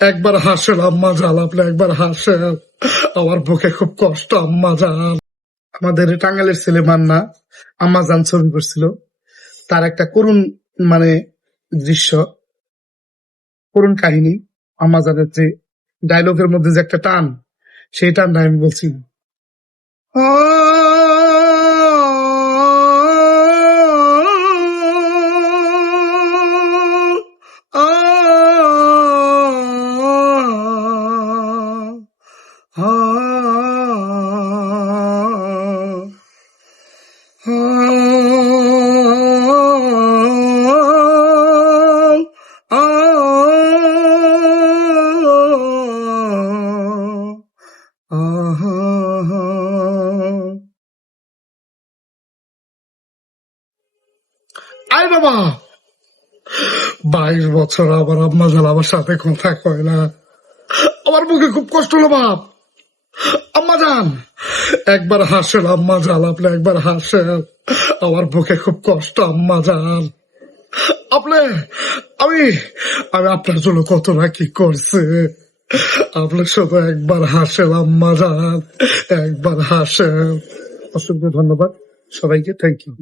একবার হাসেন আম্মা জান, আপনি একবার হাসেন, আমার বুকে খুব কষ্ট আম্মা জান। আমাদের টাঙ্গাইলের ছেলে মান্না আম্মা জান ছবি করছিল, তার একটা করুণ মানে দৃশ্য, করুণ কাহিনী। আম্মা জানের যে ডায়লগের মধ্যে যে একটা টান, সেই টানটা আমি বলছি। আয় বাবা, 22 বছর আমার আম্মা জান আমার সাথে কথা কয় না, আমার বুকে খুব কষ্ট হলো বাপ। আম্মা জান একবার হাসেন আম্মা জান, আপনি একবার হাসেন, আমার বুকে খুব কষ্ট আম্মা জান। আপনি আমি আমি আপনার জন্য কত না কি করছে, আপনি শুধু একবার হাসেন আম্মা জান, একবার হাসেন। অসংখ্য ধন্যবাদ সবাইকে, থ্যাংক ইউ।